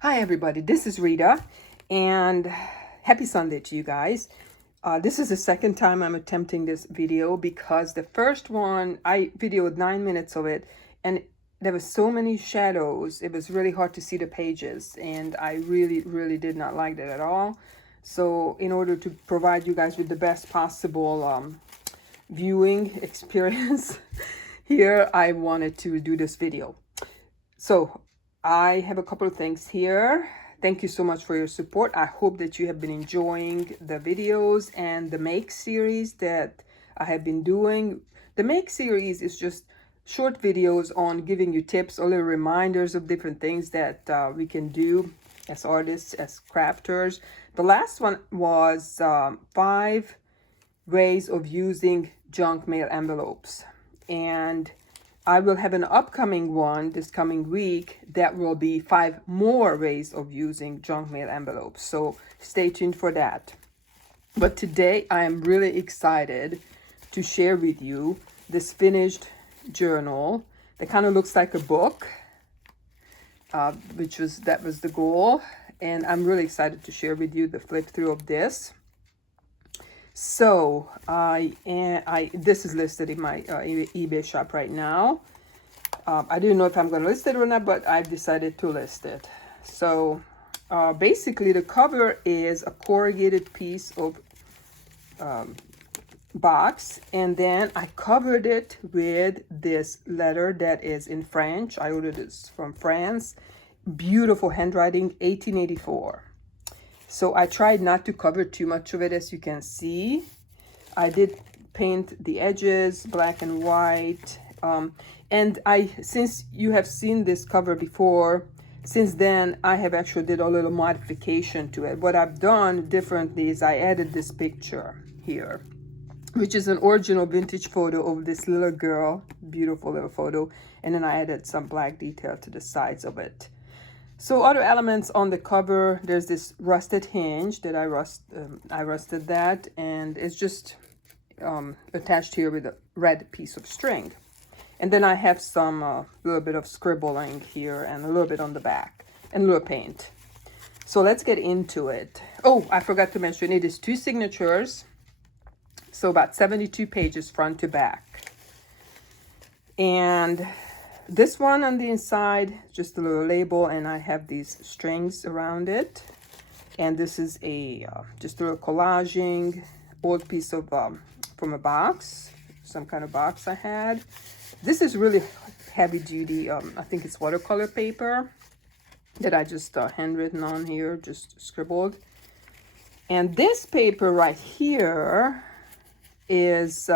Hi everybody, this is Rita, and happy Sunday to you guys. This is the second time I'm attempting this video because the first one, I videoed 9 minutes of it, and there was so many shadows, it was really hard to see the pages, and I really did not like that at all. So in order to provide you guys with the best possible viewing experience here, I wanted to do this video. So I have a couple of things here. Thank you so much for your support. I hope that you have been enjoying the videos and the Make series that I have been doing. The Make series is just short videos on giving you tips or little reminders of different things that we can do as artists, as crafters. The last one was 5 ways of using junk mail envelopes. And I will have an upcoming one this coming week that will be 5 more ways of using junk mail envelopes. So stay tuned for that. But today I am really excited to share with you this finished journal that kind of looks like a book, that was the goal. And I'm really excited to share with you the flip through of this. So this is listed in my eBay shop right now. I didn't know if I'm going to list it or not, but I've decided to list it. So basically the cover is a corrugated piece of box, and then I covered it with this letter that is in French. I ordered this from France. Beautiful handwriting, 1884. So I tried not to cover too much of it, as you can see. I did paint the edges black and white. And since you have seen this cover before, since then I have actually did a little modification to it. What I've done differently is I added this picture here, which is an original vintage photo of this little girl, beautiful little photo. And then I added some black detail to the sides of it. So other elements on the cover, there's this rusted hinge that I rusted that, and it's just attached here with a red piece of string. And then I have some little bit of scribbling here and a little bit on the back and a little paint. So let's get into it. Oh, I forgot to mention it is 2 signatures. So about 72 pages front to back. And this one on the inside, just a little label, and I have these strings around it. And this is a just a little collaging old piece of from a box, some kind of box I had. This is really heavy duty. I think it's watercolor paper that I just handwritten on here, just scribbled. And this paper right here is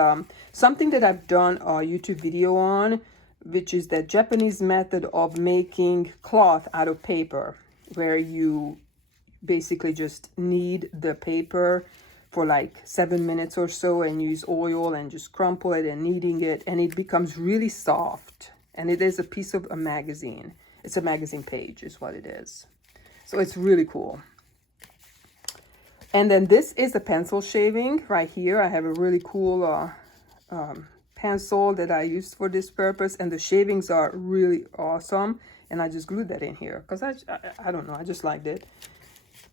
something that I've done a YouTube video on, which is the Japanese method of making cloth out of paper, where you basically just knead the paper for like 7 minutes or so and use oil and just crumple it and kneading it, and it becomes really soft. And it is a piece of a magazine. It's a magazine page is what it is. So it's really cool. And then this is a pencil shaving right here. I have a really cool pencil that I used for this purpose, and the shavings are really awesome. And I just glued that in here because I don't know, I just liked it.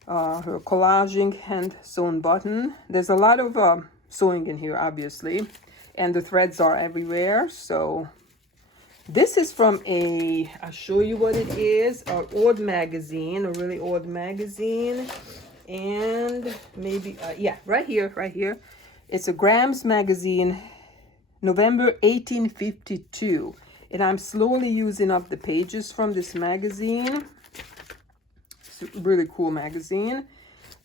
Her collaging hand sewn button. There's a lot of sewing in here, obviously, and the threads are everywhere. So this is from I'll show you what it is, an old magazine, a really old magazine. And maybe yeah, right here it's a Grams magazine, November 1852, and I'm slowly using up the pages from this magazine. It's a really cool magazine.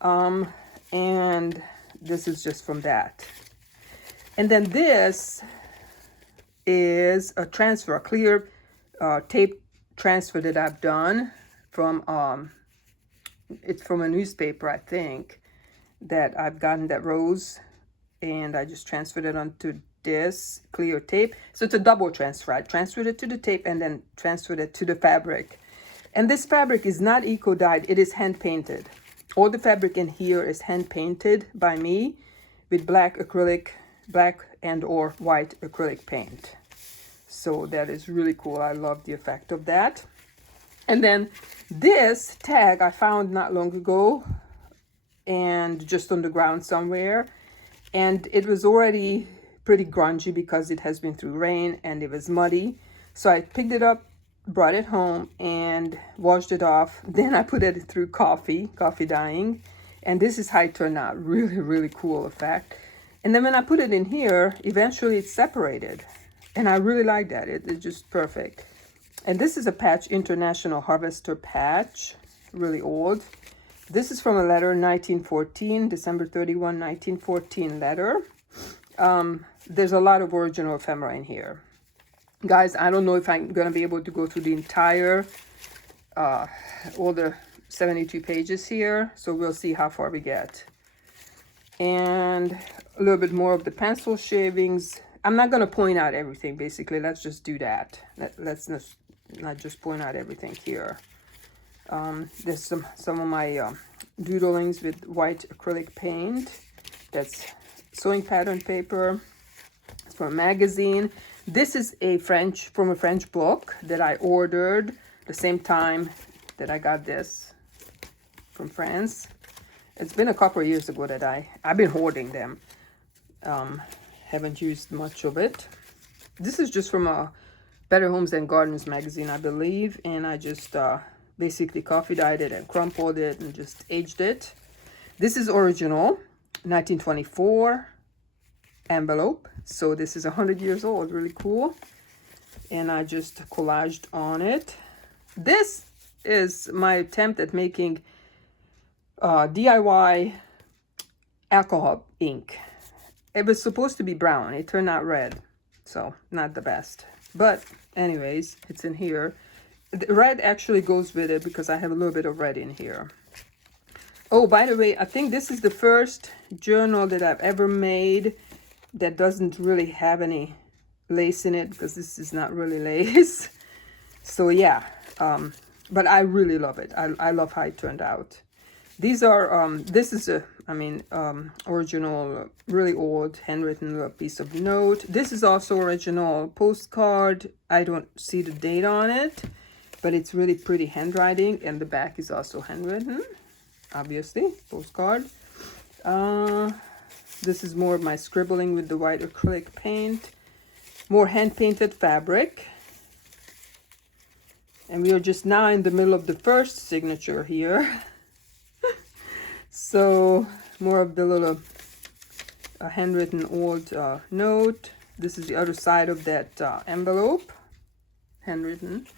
And this is just from that. And then this is a transfer, a clear tape transfer that I've done from it's from a newspaper, I think, that I've gotten that rose, and I just transferred it onto this clear tape. So it's a double transfer. I transferred it to the tape and then transferred it to the fabric. And this fabric is not eco-dyed, it is hand painted. All the fabric in here is hand painted by me with black and or white acrylic paint. So that is really cool. I love the effect of that. And then this tag I found not long ago, and just on the ground somewhere, and it was already pretty grungy because it has been through rain and it was muddy. So I picked it up, brought it home, and washed it off. Then I put it through coffee dyeing, and this is how it turned out. Really, really cool effect. And then when I put it in here, eventually it's separated, and I really like that. It's just perfect. And this is a patch, International Harvester patch, really old. This is from a letter, 1914, December 31, 1914 letter. There's a lot of original ephemera in here. Guys, I don't know if I'm going to be able to go through the entire, all the 72 pages here. So we'll see how far we get. And a little bit more of the pencil shavings. I'm not going to point out everything, basically. Let's just do that. Let's not just point out everything here. There's some of my doodlings with white acrylic paint. That's sewing pattern paper. It's from a magazine. This is from a French book that I ordered the same time that I got this from France. It's been a couple of years ago that I've been hoarding them. Haven't used much of it. This is just from a Better Homes and Gardens magazine, I believe, and I just basically coffee dyed it and crumpled it and just aged it. This is original, 1924 envelope. So this is 100 years old, really cool. And I just collaged on it. This is my attempt at making DIY alcohol ink. It was supposed to be brown. It turned out red. So not the best. But anyways, it's in here. The red actually goes with it because I have a little bit of red in here. Oh, by the way, I think this is the first journal that I've ever made that doesn't really have any lace in it, because this is not really lace. So yeah, but I really love it. I love how it turned out. These are, this is a, original, really old handwritten piece of note. This is also original postcard. I don't see the date on it, but it's really pretty handwriting, and the back is also handwritten, obviously, postcard. This is more of my scribbling with the white acrylic paint. More hand-painted fabric. And we are just now in the middle of the first signature here. So, more of the little handwritten old note. This is the other side of that envelope. Handwritten.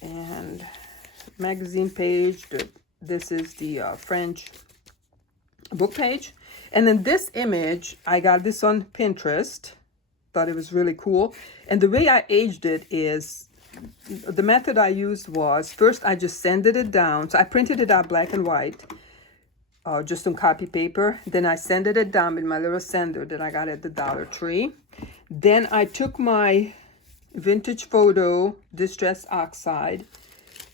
And magazine page. This is the French book page. And then this image, I got this on Pinterest. Thought it was really cool. And the way I aged it is, the method I used was, first I just sanded it down. So I printed it out black and white, just on copy paper. Then I sanded it down with my little sander that I got at the Dollar Tree. Then I took my Vintage Photo Distress Oxide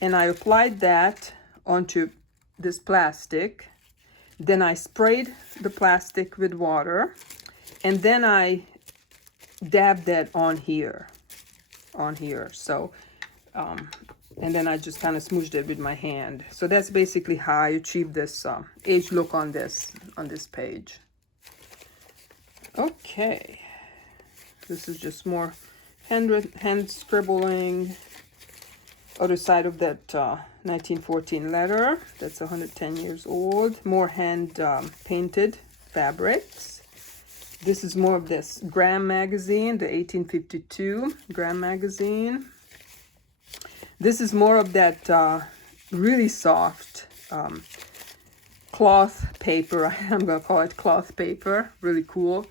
and I applied that onto this plastic. Then I sprayed the plastic with water, and then I dabbed that on here. So, and then I just kind of smooshed it with my hand. So that's basically how I achieved this aged look on this page. Okay, this is just more hand scribbling. Other side of that 1914 letter, that's 110 years old. More hand painted fabrics. This is more of this Graham magazine, the 1852 Graham magazine. This is more of that really soft cloth paper. I'm gonna call it cloth paper. Really cool.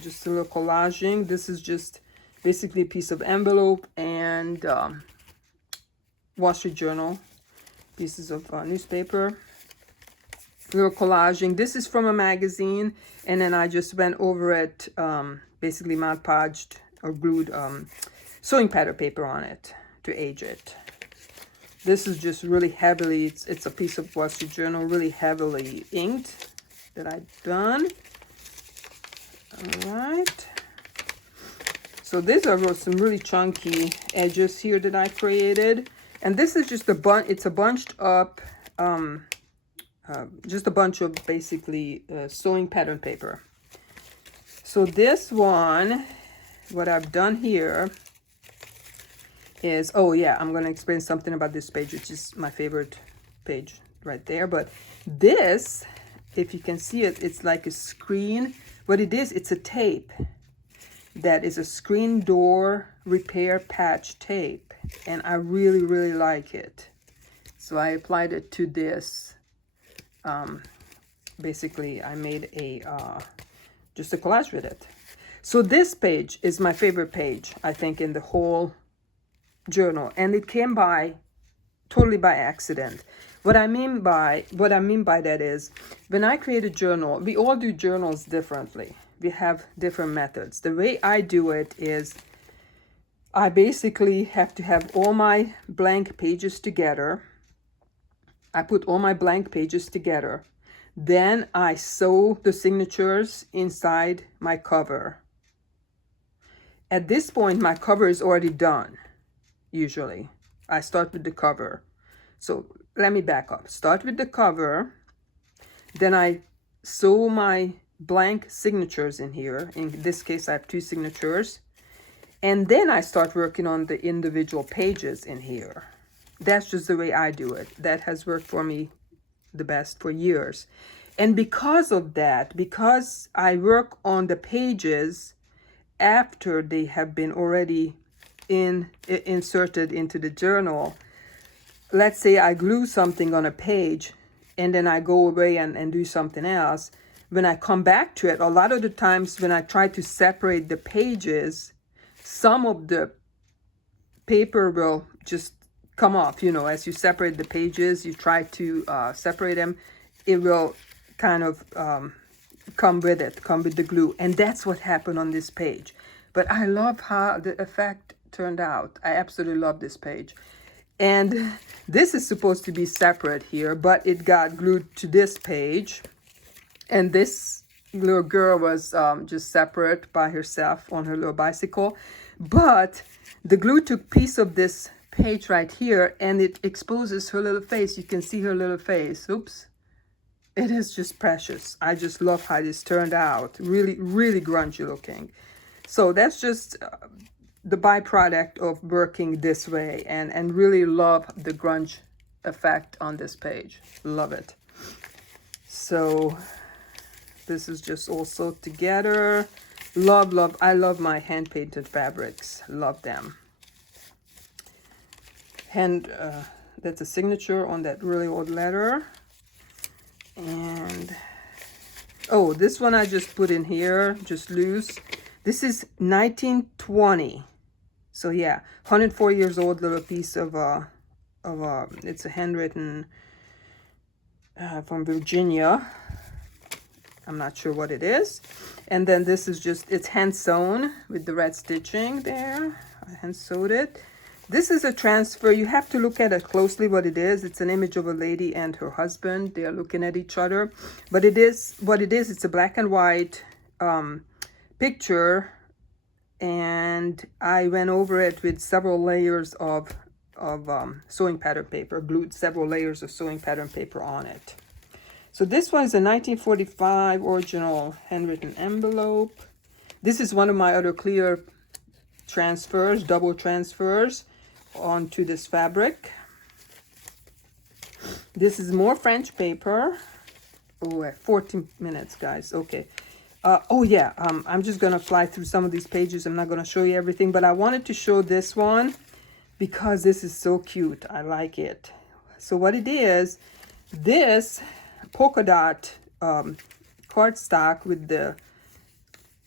Just a little collaging. This is just basically a piece of envelope and Wall Street Journal, pieces of newspaper. Little collaging. This is from a magazine, and then I just went over it, basically Mod Podged or glued sewing pattern paper on it to age it. This is just really heavily, it's a piece of Wall Street Journal, really heavily inked that I've done. All right. So these are some really chunky edges here that I created. And this is just it's a bunched up, just a bunch of basically sewing pattern paper. So this one, what I've done here is, oh yeah, I'm going to explain something about this page, which is my favorite page right there. But this, if you can see it, it's like a screen. What it is, it's a tape that is a screen door repair patch tape. And I really, really like it. So I applied it to this. Basically, I made just a collage with it. So this page is my favorite page, I think, in the whole journal. And it came by totally by accident. What I mean by that is, when I create a journal, we all do journals differently. We have different methods. The way I do it is, I basically have to have all my blank pages together. I put all my blank pages together. Then I sew the signatures inside my cover. At this point, my cover is already done, usually. I start with the cover. So let me back up. Start with the cover. Then I sew my blank signatures in here. In this case, I have 2 signatures. And then I start working on the individual pages in here. That's just the way I do it. That has worked for me the best for years. And because of that, because I work on the pages after they have been already inserted into the journal, let's say I glue something on a page and then I go away and do something else. When I come back to it, a lot of the times when I try to separate the pages, some of the paper will just come off. You know, as you separate the pages, you try to separate them, it will kind of come with the glue. And that's what happened on this page. But I love how the effect turned out. I absolutely love this page. And this is supposed to be separate here, but it got glued to this page. And this little girl was just separate by herself on her little bicycle. But the glue took piece of this page right here, and it exposes her little face. You can see her little face. Oops. It is just precious. I just love how this turned out. Really, really grungy looking. So that's just the byproduct of working this way, and really love the grunge effect on this page. Love it. So this is just all sewed together. Love. I love my hand painted fabrics. Love them. And that's a signature on that really old letter. And oh, this one I just put in here, just loose. This is 1920. So yeah, 104 years old little piece of it's a handwritten from Virginia. I'm not sure what it is. And then this is just, it's hand sewn with the red stitching there. I hand sewed it. This is a transfer. You have to look at it closely what it is. It's an image of a lady and her husband. They are looking at each other. But it is what it is. It's a black and white picture. And I went over it with several layers of sewing pattern paper, glued several layers of sewing pattern paper on it. So this one is a 1945 original handwritten envelope. This is one of my other clear transfers, double transfers onto this fabric. This is more French paper. Oh, 14 minutes, guys. Okay. Oh yeah, I'm just gonna fly through some of these pages. I'm not gonna show you everything, but I wanted to show this one because this is so cute. I like it. So what it is, this polka dot cardstock with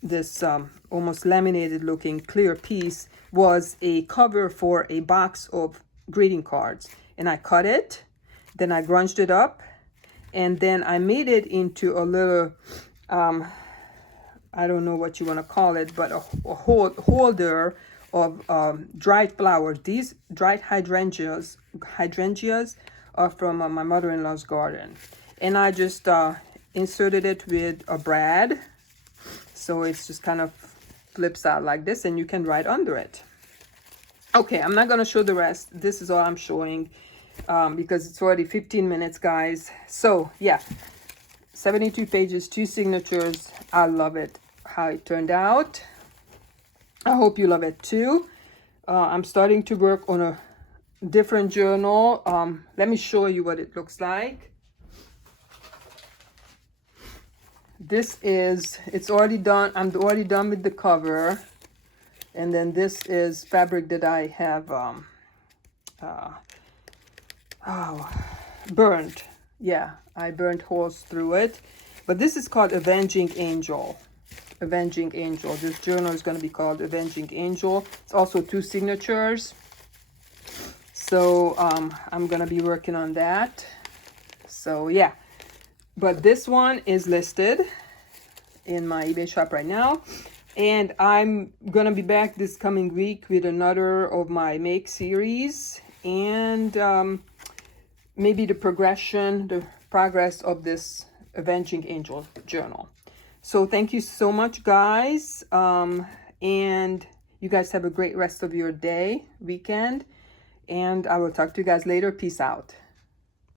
this almost laminated looking clear piece was a cover for a box of greeting cards. And I cut it, then I grunged it up, and then I made it into a little I don't know what you want to call it, but a holder of dried flowers. These dried hydrangeas are from my mother-in-law's garden. And I just inserted it with a brad. So it's just kind of flips out like this, and you can write under it. Okay, I'm not going to show the rest. This is all I'm showing because it's already 15 minutes, guys. So, yeah, 72 pages, 2 signatures. I love it, how it turned out. I hope you love it too. I'm starting to work on a different journal. Let me show you what it looks like. This is, it's already done. I'm already done with the cover. And then this is fabric that I have burned. Yeah, I burned holes through it. But this is called Avenging Angel. Avenging Angel. This journal is going to be called Avenging Angel. It's also 2 signatures. So I'm going to be working on that. So yeah. But this one is listed in my eBay shop right now. And I'm going to be back this coming week with another of my make series. And maybe the progress of this Avenging Angel journal. So thank you so much, guys. And you guys have a great rest of your day, weekend. And I will talk to you guys later. Peace out.